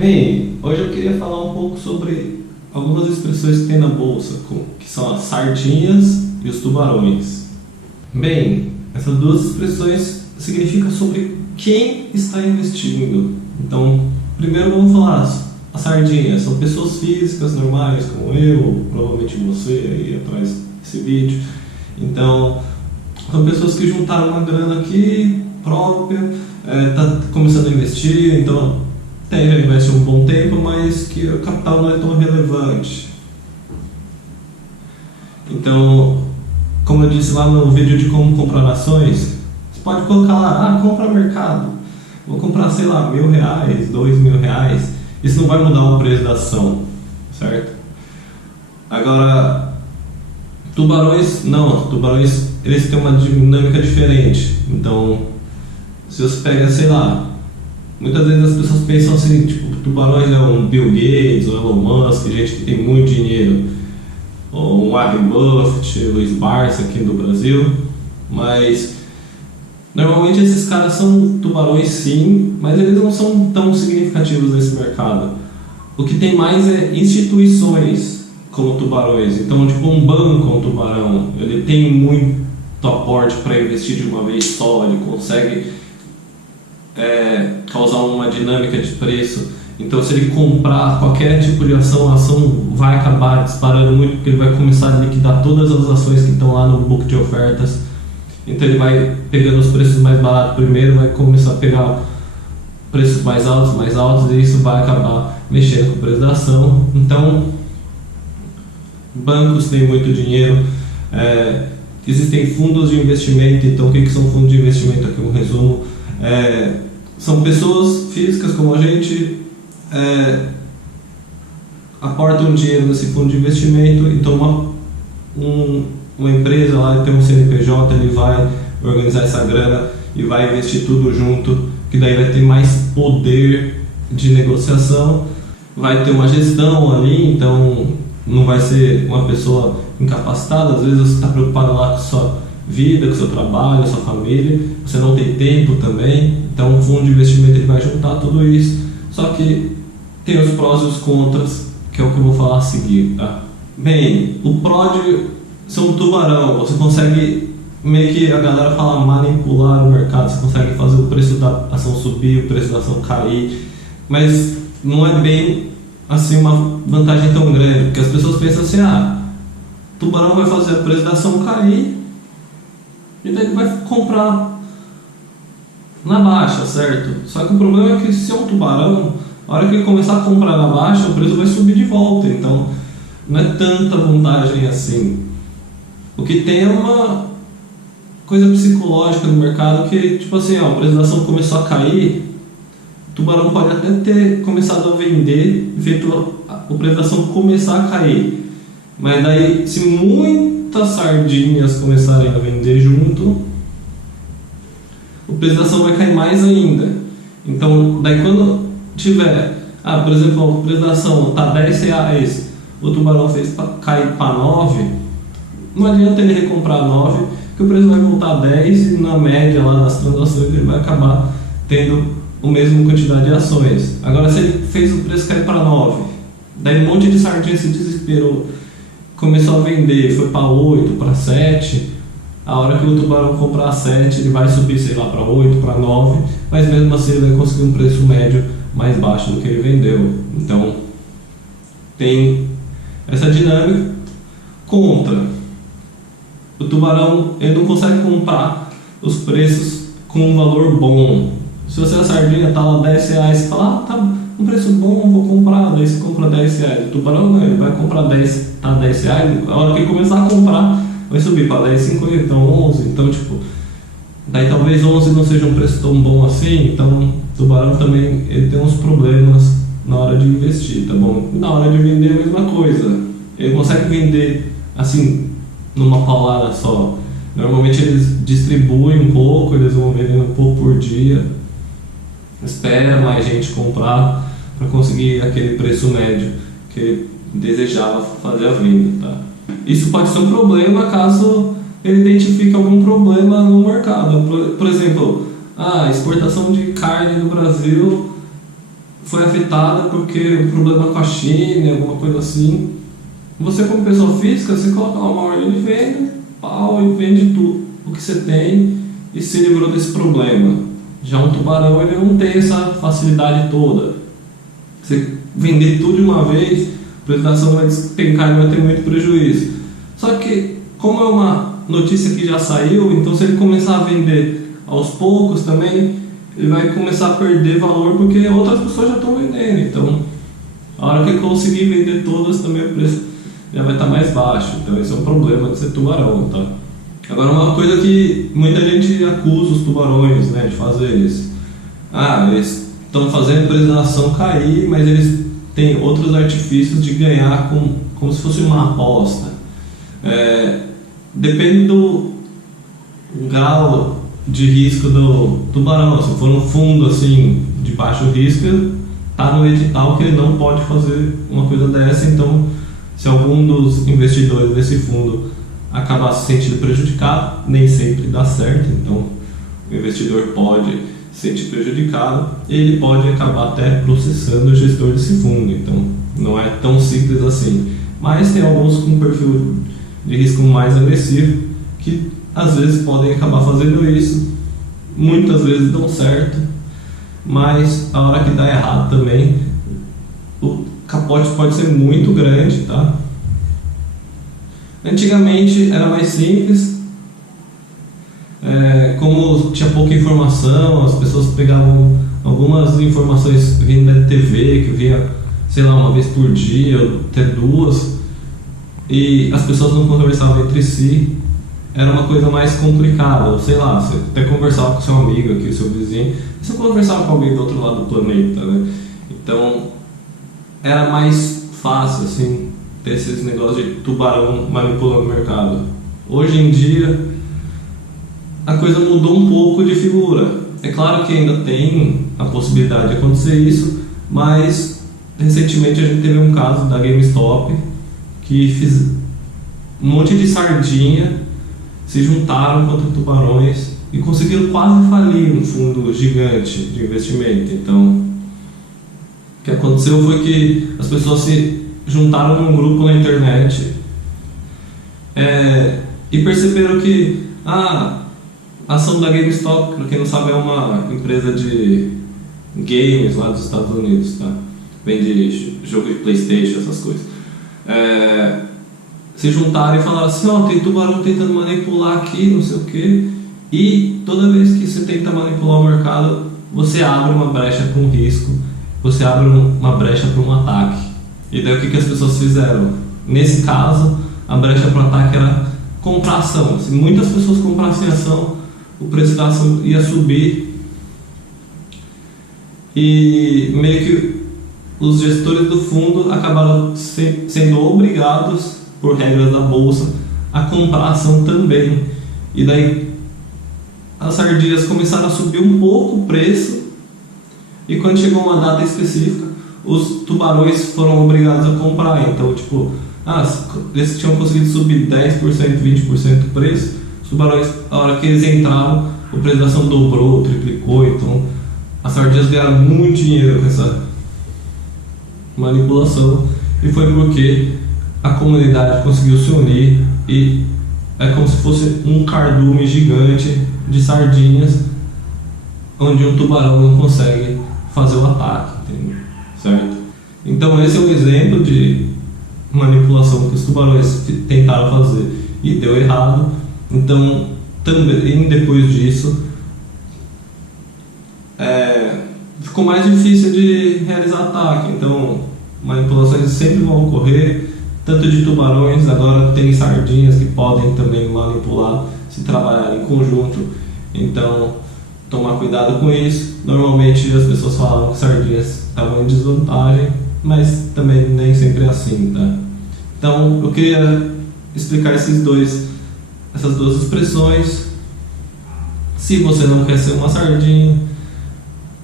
Bem, hoje eu queria falar um pouco sobre algumas expressões que tem na bolsa, que são as sardinhas e os tubarões. Bem, essas duas expressões significam sobre quem está investindo. Então, primeiro vamos falar as sardinhas, são pessoas físicas normais como eu, provavelmente você aí atrás desse vídeo. Então, são pessoas que juntaram uma grana aqui própria, está começando a investir, então já investe um bom tempo, mas que o capital não é tão relevante. Então, como eu disse lá no vídeo de como comprar ações, você pode colocar lá, compra mercado, vou comprar, sei lá, R$1.000, R$2.000, isso não vai mudar o preço da ação, certo? Agora, tubarões eles têm uma dinâmica diferente. Então, se você pega, sei lá, muitas vezes as pessoas pensam assim, tipo, tubarões é um Bill Gates, ou Elon Musk, gente que tem muito dinheiro, ou um Warren Buffett, Luiz Barça aqui no Brasil, mas normalmente esses caras são tubarões sim, mas eles não são tão significativos nesse mercado. O que tem mais é instituições como tubarões. Então, tipo, um banco é um tubarão, ele tem muito aporte para investir de uma vez só, ele consegue causar uma dinâmica de preço. Então, se ele comprar qualquer tipo de ação, a ação vai acabar disparando muito, porque ele vai começar a liquidar todas as ações que estão lá no book de ofertas. Então, ele vai pegando os preços mais baratos primeiro, vai começar a pegar preços mais altos, e isso vai acabar mexendo com o preço da ação. Então, bancos têm muito dinheiro, existem fundos de investimento. Então, o que são fundos de investimento? Aqui um resumo. São pessoas físicas como a gente, aportam dinheiro nesse fundo de investimento. Então uma empresa lá tem um CNPJ, ele vai organizar essa grana e vai investir tudo junto, que daí vai ter mais poder de negociação, vai ter uma gestão ali, então não vai ser uma pessoa incapacitada. Às vezes você está preocupado lá com a sua vida, com o seu trabalho, sua família, você não tem tempo também. Então o fundo de investimento ele vai juntar tudo isso, só que tem os prós e os contras, que é o que eu vou falar a seguir, tá? Bem, o pró de ser um tubarão, você consegue meio que, a galera fala, manipular o mercado, você consegue fazer o preço da ação subir, o preço da ação cair, mas não é bem assim uma vantagem tão grande, porque as pessoas pensam assim, tubarão vai fazer o preço da ação cair, e daí ele vai comprar na baixa, certo? Só que o problema é que se é um tubarão, a hora que ele começar a comprar na baixa, o preço vai subir de volta. Então não é tanta vantagem assim. O que tem é uma coisa psicológica no mercado, que tipo assim, o preço da ação começou a cair, o tubarão pode até ter começado a vender, feito o preço da ação começar a cair, mas daí se muitas sardinhas começarem a vender junto, o preço da ação vai cair mais ainda. Então, daí quando tiver, por exemplo, o preço da ação está R$10, o tubarão fez cair para 9, não adianta ele recomprar 9, que o preço vai voltar a 10 e na média lá das transações ele vai acabar tendo a mesma quantidade de ações. Agora, se ele fez o preço cair para 9, daí um monte de sardinha se desesperou, começou a vender, foi para 8, para 7, a hora que o tubarão comprar 7, ele vai subir, sei lá, para 8, para 9, mas mesmo assim ele vai conseguir um preço médio mais baixo do que ele vendeu. Então, tem essa dinâmica. Contra, o tubarão ele não consegue comprar os preços com um valor bom. Se você a sardinha está lá R$10, você fala, tá um preço bom, vou comprar, daí você compra R$10. O tubarão não, ele vai comprar 10, tá R$10, a hora que ele começar a comprar, vai subir para 10,50, então 11, então tipo, daí talvez 11 não seja um preço tão bom assim. Então o tubarão também ele tem uns problemas na hora de investir, tá bom? Na hora de vender a mesma coisa, ele consegue vender assim, numa paulada só. Normalmente eles distribuem um pouco, eles vão vendendo um pouco por dia, espera mais gente comprar para conseguir aquele preço médio que ele desejava fazer a venda, tá? Isso pode ser um problema caso ele identifique algum problema no mercado. Por exemplo, a exportação de carne no Brasil foi afetada porque o problema com a China, alguma coisa assim. Você, como pessoa física, você coloca lá uma ordem de venda, pau, e vende tudo o que você tem e se livrou desse problema. Já um tubarão, ele não tem essa facilidade toda. Você vender tudo de uma vez, a apresentação vai despencar e vai ter muito prejuízo. Só que, como é uma notícia que já saiu, então se ele começar a vender aos poucos também, ele vai começar a perder valor porque outras pessoas já estão vendendo. Então, a hora que ele conseguir vender todas, também o preço já vai estar mais baixo. Então, esse é um problema de ser tubarão, tá? Agora, uma coisa que muita gente acusa os tubarões, né, de fazer isso. Eles estão fazendo a apresentação cair, mas eles têm outros artifícios de ganhar como se fosse uma aposta. Depende do grau de risco do tubarão. Se for no fundo assim, de baixo risco, está no edital que ele não pode fazer uma coisa dessa. Então, se algum dos investidores desse fundo acabar se sentindo prejudicado, nem sempre dá certo. Então, o investidor pode se sentir prejudicado e ele pode acabar até processando o gestor desse fundo. Então, não é tão simples assim. Mas tem alguns com perfil de risco mais agressivo que às vezes podem acabar fazendo isso. Muitas vezes dão certo, mas a hora que dá errado também, o capote pode ser muito grande, tá? Antigamente era mais simples, como tinha pouca informação, as pessoas pegavam algumas informações vindo da TV, que via, sei lá, uma vez por dia, ou até duas, e as pessoas não conversavam entre si. Era uma coisa mais complicada, ou sei lá, você até conversava com seu amigo aqui, seu vizinho, você conversava com alguém do outro lado do planeta, né? Então, era mais fácil, assim, ter esses negócios de tubarão manipulando o mercado. Hoje em dia, a coisa mudou um pouco de figura. É claro que ainda tem a possibilidade de acontecer isso, mas recentemente a gente teve um caso da GameStop que fez um monte de sardinha, se juntaram contra tubarões e conseguiram quase falir um fundo gigante de investimento. Então, o que aconteceu foi que as pessoas se juntaram num grupo na internet e perceberam que a ação da GameStop, para quem não sabe, é uma empresa de games lá dos Estados Unidos, tá? Vende jogo de PlayStation, essas coisas. Se juntaram e falaram assim, tem tubarão tentando manipular aqui, não sei o que, e toda vez que você tenta manipular o mercado, você abre uma brecha para um risco, você abre uma brecha para um ataque. E daí o que as pessoas fizeram? Nesse caso, a brecha para o ataque era comprar ação. Se muitas pessoas comprassem ação, o preço da ação ia subir, e meio que os gestores do fundo acabaram sendo obrigados por regras da bolsa, a comprar ação também. E daí as sardinhas começaram a subir um pouco o preço, e quando chegou uma data específica, os tubarões foram obrigados a comprar. Então, tipo, eles tinham conseguido subir 10%, 20% o preço, os tubarões, a hora que eles entraram, o preço da ação dobrou, triplicou. Então, as sardinhas ganharam muito dinheiro com essa manipulação, e foi porque a comunidade conseguiu se unir, e é como se fosse um cardume gigante de sardinhas, onde um tubarão não consegue fazer o ataque, entendeu? Certo? Então esse é um exemplo de manipulação que os tubarões tentaram fazer e deu errado. Então, também depois disso, ficou mais difícil de realizar ataque. Então, manipulações sempre vão ocorrer, tanto de tubarões, agora tem sardinhas que podem também manipular se trabalharem em conjunto. Então, tomar cuidado com isso. Normalmente as pessoas falam que sardinhas estavam em desvantagem, mas também nem sempre é assim, tá? Então, eu queria explicar essas duas expressões. Se você não quer ser uma sardinha,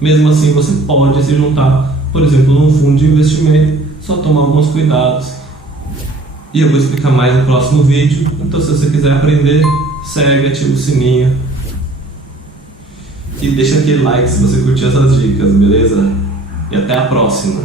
mesmo assim você pode se juntar, por exemplo, num fundo de investimento, só tomar alguns cuidados. E eu vou explicar mais no próximo vídeo. Então, se você quiser aprender, segue, ativa o sininho e deixa aquele like se você curtiu essas dicas, beleza? e até a próxima.